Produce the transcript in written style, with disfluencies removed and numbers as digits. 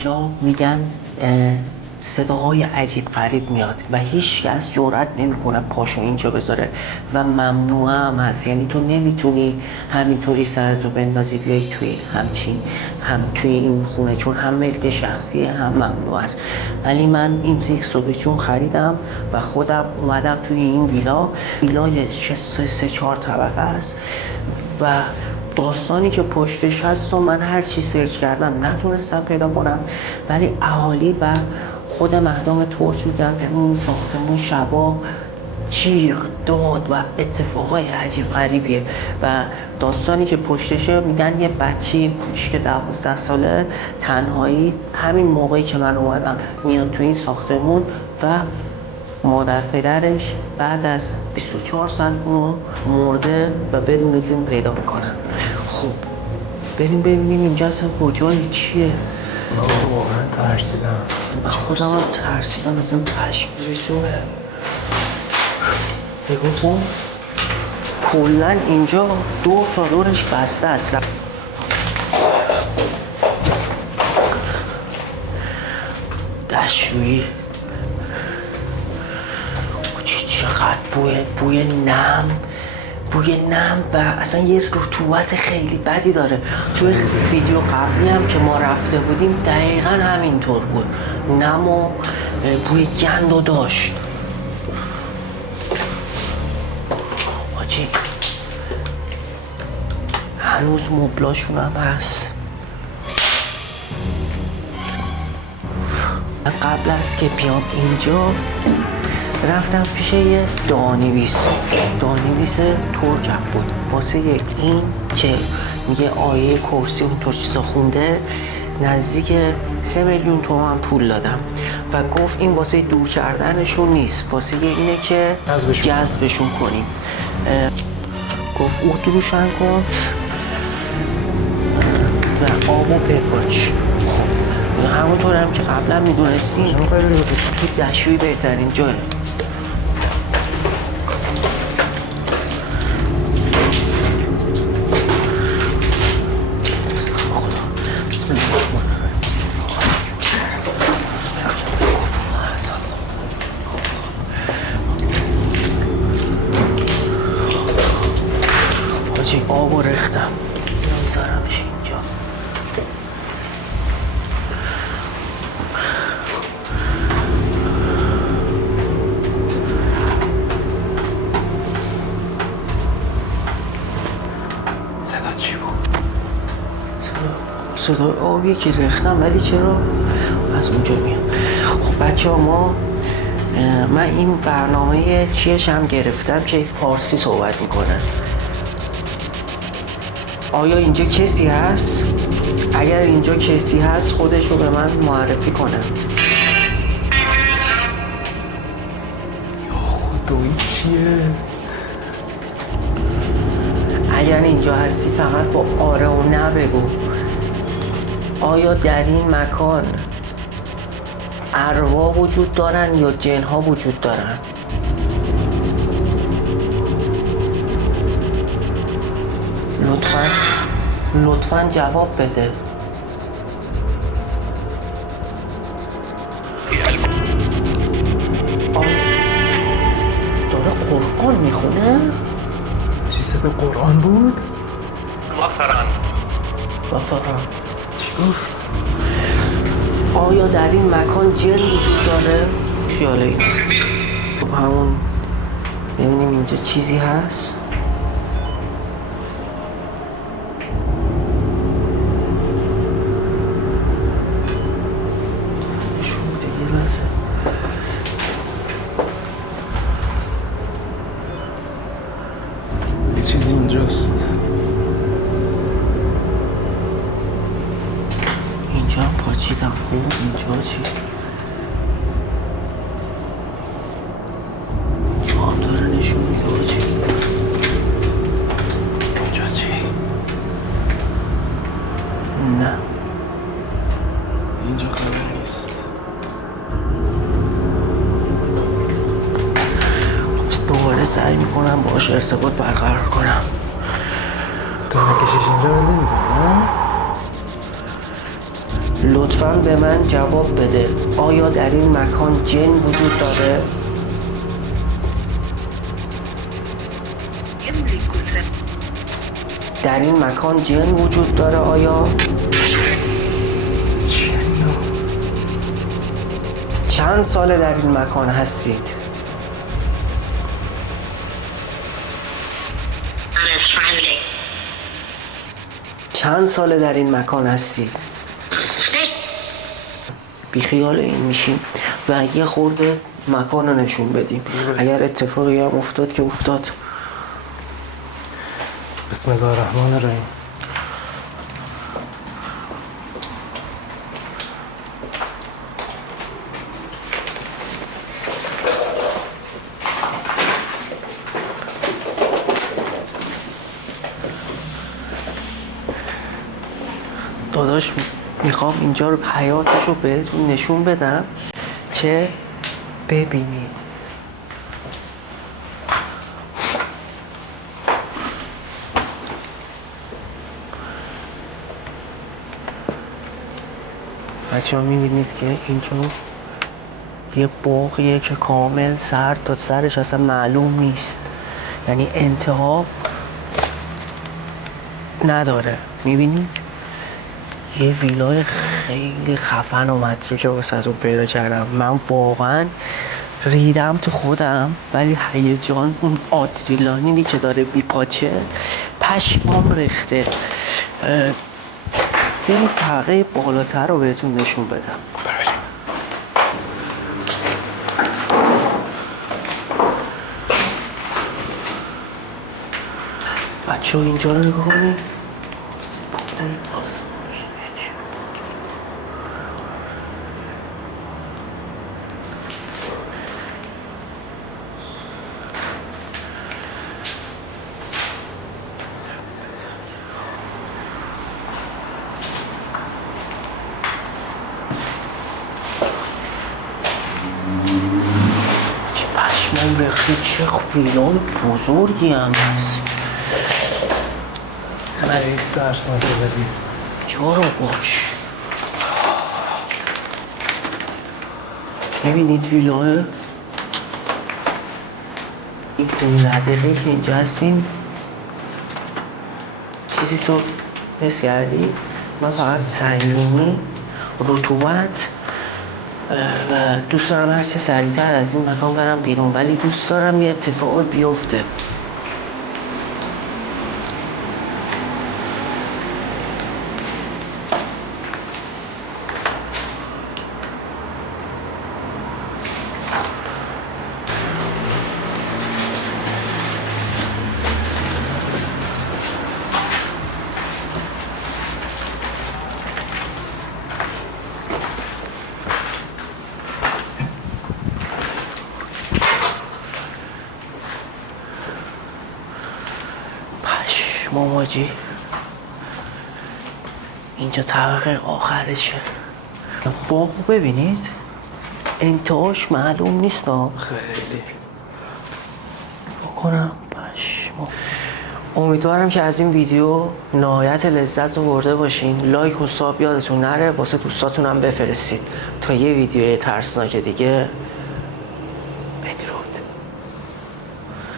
جا میگن صداهای عجیب غریب میاد و هیچ کس جرئت نمیکنه پاشو اینجا بذاره و ممنوع هم هست. یعنی تو نمیتونی همینطوری سرتو بندازی بیای توی این خونه، چون هم ملک شخصیه هم ممنوع است. ولی من این یک صبحچون خریدم و خودم اومدم توی این ویلای 3-4 طبقه است و داستانی که پشتش هست و من هر چی سرچ کردم نتونستم پیدا کنم. ولی اهالی و خود مردم ترک میگن این ساختمون شبا جیغ داد و اتفاقای عجیب غریبیه و داستانی که پشتشه میگن یه بچه کوچیک 12 ساله تنهایی همین موقعی که من اومدم میاد تو این ساختمون و مادر پدرش بعد از 24 سال اونو مرده و بدون جون پیدا میکنن. خب بریم ببینیم اینجا اصلا کجایی چیه. من واقعا ترسیدم. خودم هم ترسیدم اصلا پشم ریزونه. بگو کن کلن اینجا دور تا دورش بسته است. دستشویی چقدر بوی نم و اصلا یه رطوبت خیلی بدی داره. توی ویدیو قبلی هم که ما رفته بودیم دقیقا همینطور بود، نم و بوی گندو داشت. حاجی هنوز مبلاشون هم هست. قبل از که بیام اینجا رفتم پیش یه دانویس ترکم بود واسه این که میگه آیه کرسی اونطور چیزا خونده. نزدیک 3 میلیون تومان پول دادم و گفت این واسه دور کردنشون نیست، واسه اینه که جذبشون کنیم. گفت اود روشن کن و آبو بپاچ. خب همونطور هم که قبلا میدونستیم تو دشویی بهترین جایه. آب ریختم میذارمش اینجا. صدا چی بود؟ صدا آبیه که ریختم، ولی چرا از اونجا میاد. خب بچه ها من این برنامه چیش هم گرفتم که فارسی صحبت میکنه. آیا اینجا کسی هست؟ اگر اینجا کسی هست خودشو به من معرفی کنه. یا خدایی چیه؟ اگر اینجا هستی فقط با آره و نه بگو. آیا در این مکان ارواح وجود دارن یا جنها وجود دارن؟ لطفاً جواب بده. داره قرآن میخونه؟ چی صدا قرآن بود؟ وفران چی گفت؟ آیا در این مکان جن وجود داره؟ خیاله این است. خب همون ببینیم اینجا چیزی هست؟ یه چیزی اینجاست. اینجا هم پاچیدم. خوب اینجا چی؟ اینجا هم داره نشون میده چی؟ اینجا چی؟ نه اینجا خبر نیست. خب دوباره سعی میکنم باهاش ارتباط برقرار کنم. تو نکشیش اینجا بل نمیکنی نه؟ لطفاً به من جواب بده، آیا در این مکان جن وجود داره؟ در این مکان جن وجود داره آیا؟ چند ساله در این مکان هستید؟ چند ساله در این مکان هستید؟ بیخیال این میشیم و یه خورده مکان رو نشون بدیم. اگر اتفاقی هم افتاد که افتاد. بسم الله الرحمن الرحیم. داداش میخوام اینجا رو حیاتش رو بهتون نشون بدم که ببینید. بچه ها میبینید که اینجا یه باغیه که کامل سر تا سرش اصلا معلوم نیست، یعنی انتها نداره. میبینید یه ویلای خیلی خفن اومد که واسهتون پیدا کردم. من واقعا ریدم تو خودم، ولی هیجان اون آدرنالینی که داره بیپاچه پشمام ریخته. این طبقه بالاتر رو بهتون نشون بدم. بچه ها اینجا رو نگاه کنید. پشمام ریخته، چه ویلای بزرگی هم هست. برای درس نکردی جا رو باش. میبینید ویلای این 15 دقیقه که اینجا هستیم چیزی تو حس کردی؟ من فقط سنگینی، رطوبت و دوست دارم هرچه سریعتر از این مکان برم بیرون، ولی دوست دارم یه اتفاقات بیفته. ماماجی اینجا طبقه آخرشه. باغو ببینید، انتهاش معلوم نیست. خیلی بکنم پشمو. امیدوارم که از این ویدیو نهایت لذت رو برده باشین. لایک و ساب یادتون نره، واسه دوستاتون هم بفرستید تا یه ویدیو ترسناک دیگه